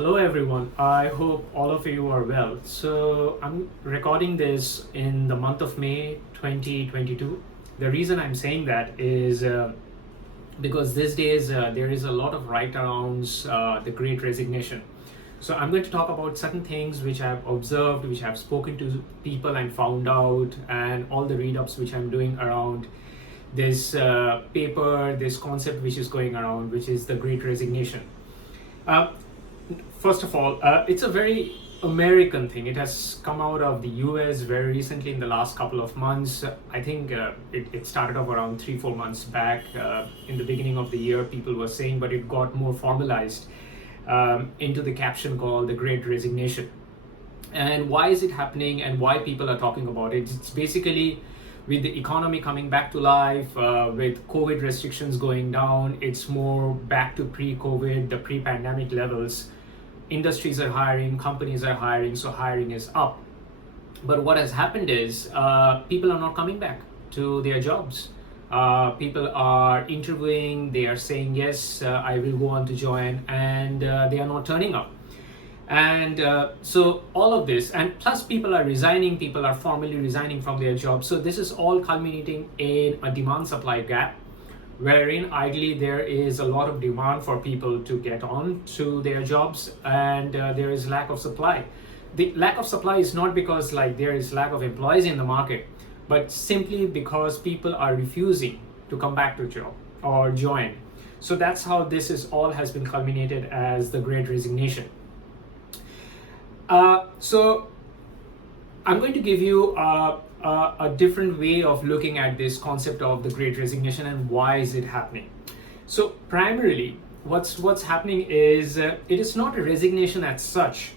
Hello everyone, I hope all of you are well. So I'm recording this in the month of May 2022. The reason I'm saying that is because these days there is a lot of write arounds the Great Resignation. So I'm going to talk about certain things which I've observed, which I've spoken to people and found out, and all the read ups which I'm doing around this paper, this concept which is going around, which is the Great Resignation. Uh, First of all, it's a very American thing. It has come out of the US very recently in the last couple of months. I think it started off around 3-4 months back. In the beginning of the year, people were saying, but it got more formalized into the caption called the Great Resignation. And why is it happening and why people are talking about it? It's basically with the economy coming back to life, with COVID restrictions going down, it's more back to pre-COVID, the pre-pandemic levels. Industries are hiring, companies are hiring, so hiring is up. But what has happened is people are not coming back to their jobs. People are interviewing, they are saying, yes, I will go on to join, and they are not turning up. And so all of this, and plus people are resigning, people are formally resigning from their jobs. So this is all culminating in a demand supply gap, wherein ideally there is a lot of demand for people to get on to their jobs, and there is lack of supply. The lack of supply is not because like there is lack of employees in the market, but simply because people are refusing to come back to job or join. So that's how this is all has been culminated as the Great Resignation. So I'm going to give you a different way of looking at this concept of the Great Resignation and why is it happening. So primarily, what's happening is it is not a resignation as such.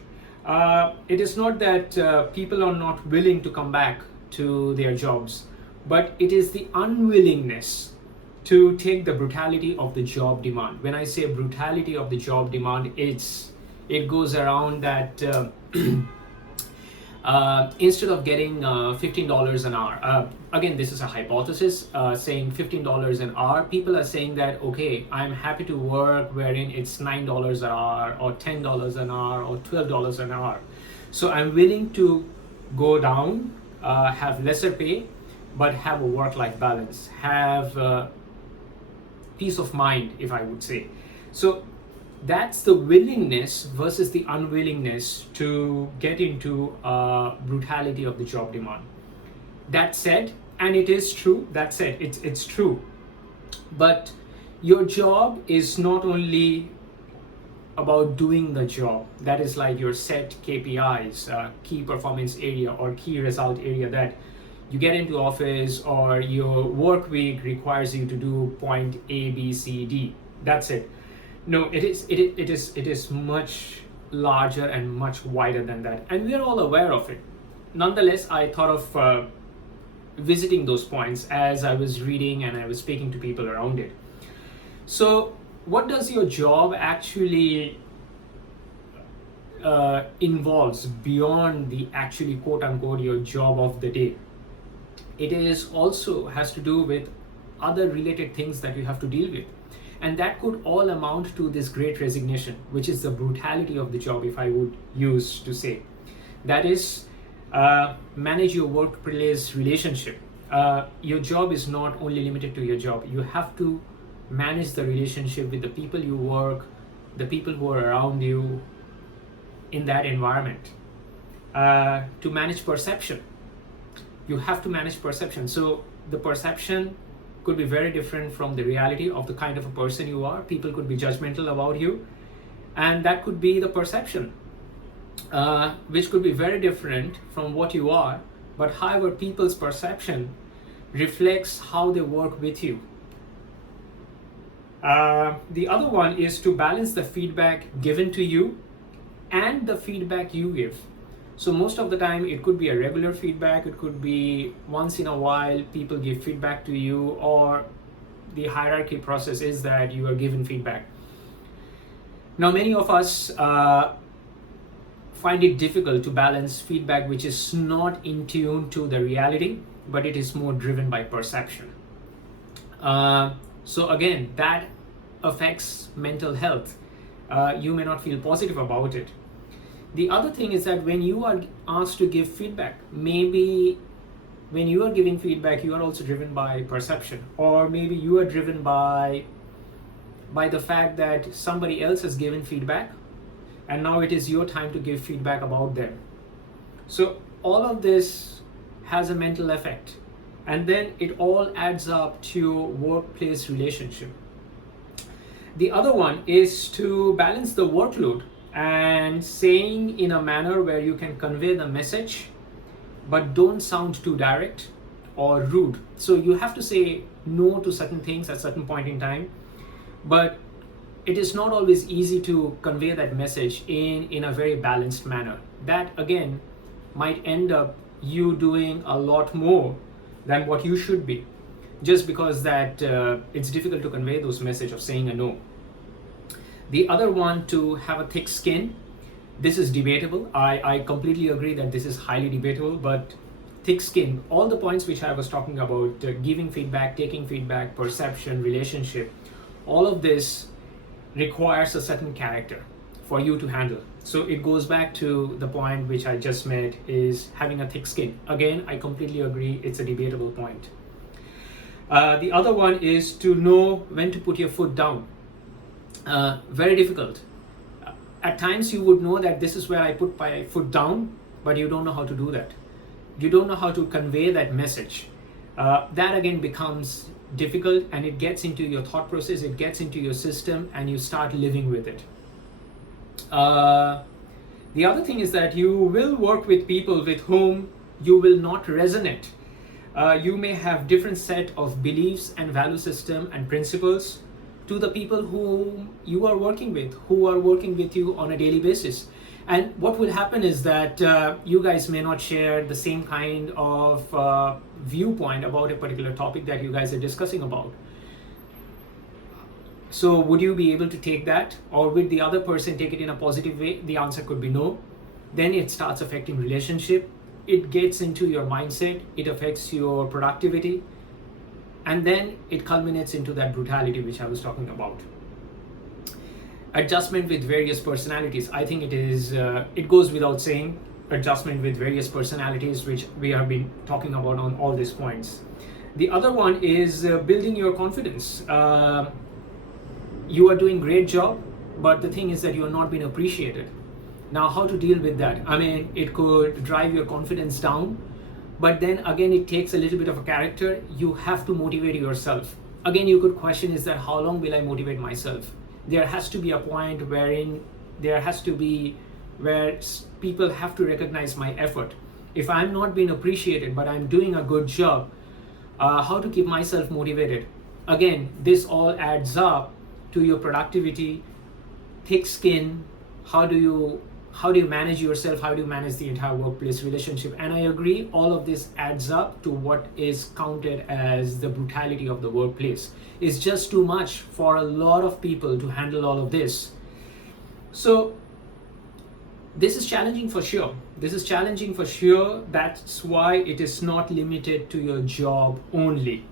It is not that people are not willing to come back to their jobs, but it is the unwillingness to take the brutality of the job demand. When I say brutality of the job demand, it goes around that instead of getting $15 an hour, again, this is a hypothesis, saying $15 an hour, people are saying that, okay, I'm happy to work wherein it's $9 an hour or $10 an hour or $12 an hour. So I'm willing to go down, have lesser pay, but have a work-life balance, have peace of mind, if I would say. So that's the willingness versus the unwillingness to get into brutality of the job demand. That said, and it is true, that said, it's true, but your job is not only about doing the job. That is like your set KPIs, key performance area or key result area, that you get into office or your work week requires you to do point A, B, C, D. That's it. No, it is much larger and much wider than that, and we are all aware of it. Nonetheless, I thought of visiting those points as I was reading and I was speaking to people around it. So, what does your job actually involves beyond the actually quote unquote your job of the day? It is also has to do with other related things that you have to deal with. And that could all amount to this Great Resignation, which is the brutality of the job, if I would use to say. That is, manage your workplace relationship. Your job is not only limited to your job. You have to manage the relationship with the people you work, the people who are around you in that environment. To manage perception, you have to manage perception. So the perception could be very different from the reality of the kind of a person you are. People could be judgmental about you, and that could be the perception, which could be very different from what you are. But however, people's perception reflects how they work with you. The other one is to balance the feedback given to you and the feedback you give. So most of the time it could be a regular feedback, it could be once in a while people give feedback to you, or the hierarchy process is that you are given feedback. Now many of us find it difficult to balance feedback which is not in tune to the reality, but it is more driven by perception. So again, that affects mental health. you may not feel positive about it. The other thing is that when you are asked to give feedback, maybe when you are giving feedback, you are also driven by perception, or maybe you are driven by the fact that somebody else has given feedback and now it is your time to give feedback about them. So all of this has a mental effect, and then it all adds up to workplace relationship. The other one is to balance the workload and saying in a manner where you can convey the message but don't sound too direct or rude. So you have to say no to certain things at certain point in time, but it is not always easy to convey that message in a very balanced manner. That again might end up you doing a lot more than what you should be, just because that it's difficult to convey those message of saying a no. The other one, to have a thick skin. This is debatable. I completely agree that this is highly debatable, but thick skin, all the points which I was talking about, giving feedback, taking feedback, perception, relationship, all of this requires a certain character for you to handle. So it goes back to the point which I just made, is having a thick skin. Again, I completely agree, it's a debatable point. The other one is to know when to put your foot down. Very difficult. At times you would know that this is where I put my foot down, but you don't know how to do that. You don't know how to convey that message. That again becomes difficult, and it gets into your thought process, it gets into your system, and you start living with it. The other thing is that you will work with people with whom you will not resonate. You may have different set of beliefs and value system and principles to the people whom you are working with, who are working with you on a daily basis. And what will happen is that you guys may not share the same kind of viewpoint about a particular topic that you guys are discussing about. So would you be able to take that, or would the other person take it in a positive way? The answer could be no. Then it starts affecting relationship. It gets into your mindset. It affects your productivity. And then it culminates into that brutality which I was talking about. Adjustment with various personalities. I think it goes without saying, adjustment with various personalities, which we have been talking about on all these points. The other one is building your confidence. You are doing great job, but the thing is that you are not being appreciated. Now, how to deal with that? I mean, it could drive your confidence down, but then again, it takes a little bit of a character. You have to motivate yourself. Again, you could question, is that how long will I motivate myself? There has to be a point where people have to recognize my effort. If I'm not being appreciated, but I'm doing a good job, how to keep myself motivated? Again, this all adds up to your productivity, thick skin. How do you manage yourself? How do you manage the entire workplace relationship? And I agree, all of this adds up to what is counted as the brutality of the workplace. It's just too much for a lot of people to handle all of this. So this is challenging for sure. That's why it is not limited to your job only.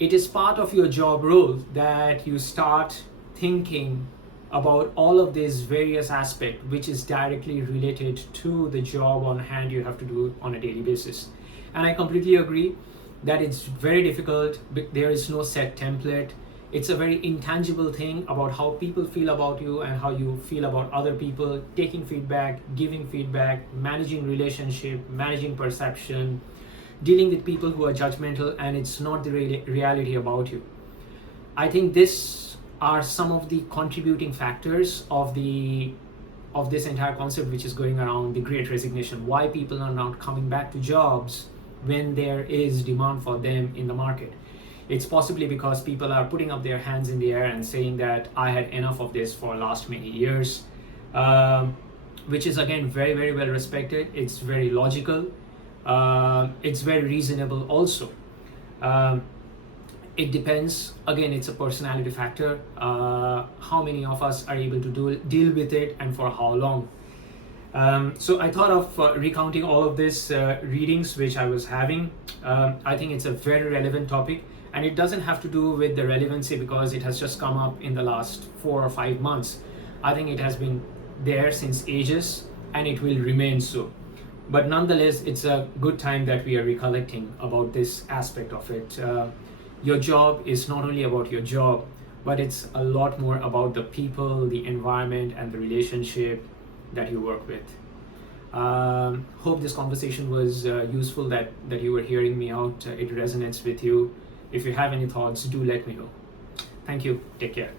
It is part of your job role that you start thinking about all of these various aspects which is directly related to the job on hand you have to do on a daily basis. And I completely agree that it's very difficult. There is no set template. It's a very intangible thing about how people feel about you and how you feel about other people. Taking feedback, giving feedback, managing relationship, managing perception, dealing with people who are judgmental, and it's not the reality about you. I think this are some of the contributing factors of this entire concept which is going around, the Great Resignation. Why people are not coming back to jobs when there is demand for them in the market. It's possibly because people are putting up their hands in the air and saying that I had enough of this for last many years, which is again very, very well respected. It's very logical. It's very reasonable also. It depends, again, it's a personality factor, how many of us are able to deal with it and for how long. So I thought of recounting all of this readings which I was having. I think it's a very relevant topic, And it doesn't have to do with the relevancy because it has just come up in the last 4 or 5 months. I think it has been there since ages and it will remain so. But nonetheless, it's a good time that we are recollecting about this aspect of it. Your job is not only about your job, but it's a lot more about the people, the environment, and the relationship that you work with. Hope this conversation was useful, that you were hearing me out. It resonates with you. If you have any thoughts, do let me know. Thank you. Take care.